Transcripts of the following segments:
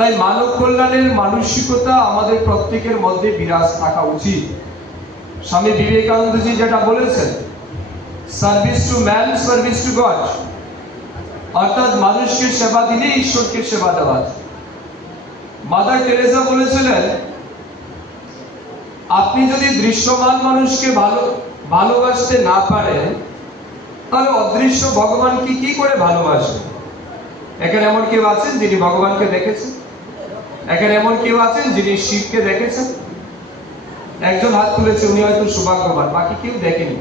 তাই মানব কল্যাণের মানসিকতা আমাদের প্রত্যেকের মধ্যে বিরাজ থাকা উচিত। স্বামী বিবেকানন্দজি যেটা বলেছেন, service to man, service to god, অর্থাৎ মানুষকে সেবা দিলে ঈশ্বরকে সেবা দেওয়া। মাদার টেরেসা বলেছিলেন, আপনি যদি দৃশ্যমান মানুষকে ভালোবাসতে না পারেন, তাহলে অদৃশ্য ভগবানকে কি করে ভালোবাসবেন? এখানে এমন কেউ আছেন যিনি ভগবানকে দেখেছেন? এখানে এমন কেউ আছেন যিনি শিবকে দেখেছেন? একজন হাত তুলেছে, উনি হয়তো সৌভাগ্যবান, বাকি কেউ দেখেনি।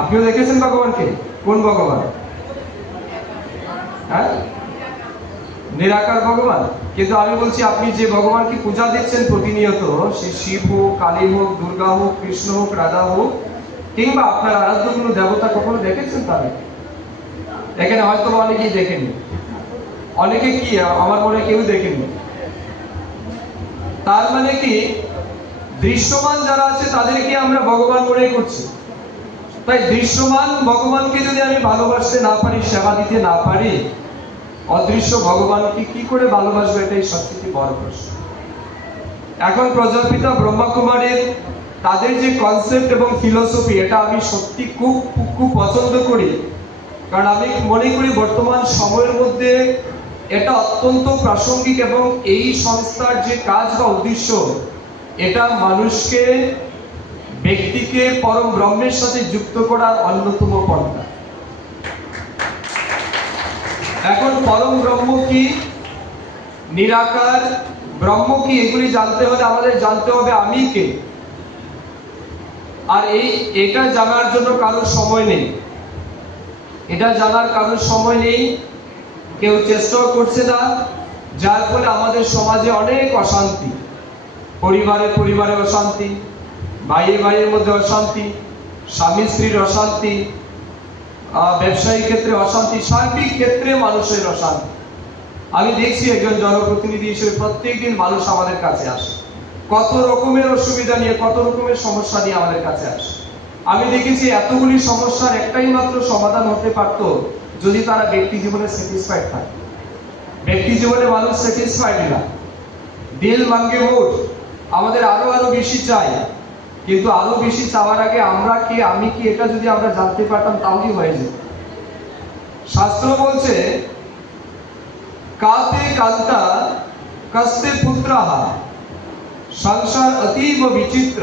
আপনিও দেখেছেন ভগবানকে? কোন ভগবান? হ্যাঁ, নিরাকার ভগবান। কিন্তু আমি বলছি, আপনি যে ভগবানকে পূজা দিচ্ছেন প্রতিনিয়ত, সে শিব হোক, কালী হোক, দুর্গা হোক, কৃষ্ণ হোক, রাধা হোক, কিংবা আপনার আরাধ্য কোনো দেবতা, কখনো দেখেছেন তাদের? এখানে হয়তো অনেকেই দেখেনি, অনেকে কি আমার মনে কেউ দেখেনি। তার মানে কি, দৃশ্যমান যারা আছে তাদেরকে আমরা ভগবান মনে করছি। তাই দৃশ্যমান ভগবানকে যদি আমি ভালোবাসতে না পারি, সেবা দিতে না পারি, অদৃশ্য ভগবানকে কি করে ভালোবাসবো? এটাই সবথেকে বড় প্রশ্ন। এখন প্রজাপিতা ব্রহ্মা কুমারীর তাদের যে কনসেপ্ট এবং ফিলোসফি, এটা আমি সত্যি খুব খুব পছন্দ করি। কারণ আমি মনে করি বর্তমান সময়ের মধ্যে এটা অত্যন্ত প্রাসঙ্গিক, এবং এই সংস্থার যে কাজ বা উদ্দেশ্য, এটা মানুষকে, ব্যক্তিকে পরম ব্রহ্মের সাথে যুক্ত করার অন্যতম পন্থা। এখন পরম ব্রহ্ম কি, নিরাকার ব্রহ্ম কি, এগুলি জানতে হলে আমাদের জানতে হবে আমি কে। আর এটা জানার জন্য কারোর সময় নেই, এটা জানার কারোর সময় নেই, কেউ চেষ্টাও করছে না। যার ফলে আমাদের সমাজে অনেক অশান্তি, পরিবারে অশান্তি, ভাইয়ের মধ্যে অশান্তি, স্বামী স্ত্রীর অশান্তি, ব্যবসায়িক ক্ষেত্রে অশান্তি, সার্বিক ক্ষেত্রে মানুষের অশান্তি। আমি দেখছি একজন জনপ্রতিনিধি হিসেবে প্রত্যেকদিন মানুষ আমাদের কাছে আসে, কত রকমের অসুবিধা নিয়ে, কত রকমের সমস্যা নিয়ে আমাদের কাছে আসে। আমি দেখেছি এতগুলি সমস্যার একটাই মাত্র সমাধান হতে পারত যদি তারা ব্যক্তি জীবনে স্যাটিসফাইড থাকে। ব্যক্তি জীবনে মানুষ স্যাটিসফাইড না, দিল মাঙ্গে মোট, আমাদের আরো বেশি চাই। কিন্তু আরো বেশি চাওয়ার আগে আমরা কি, আমি কি, এটা যদি আমরা জানতে পারতাম তাহলেই হয়ে যেত। শাস্ত্র বলছে, কাতে কান্তা কস্তে পুত্রাহা সংসার অতীব বিচিত্র।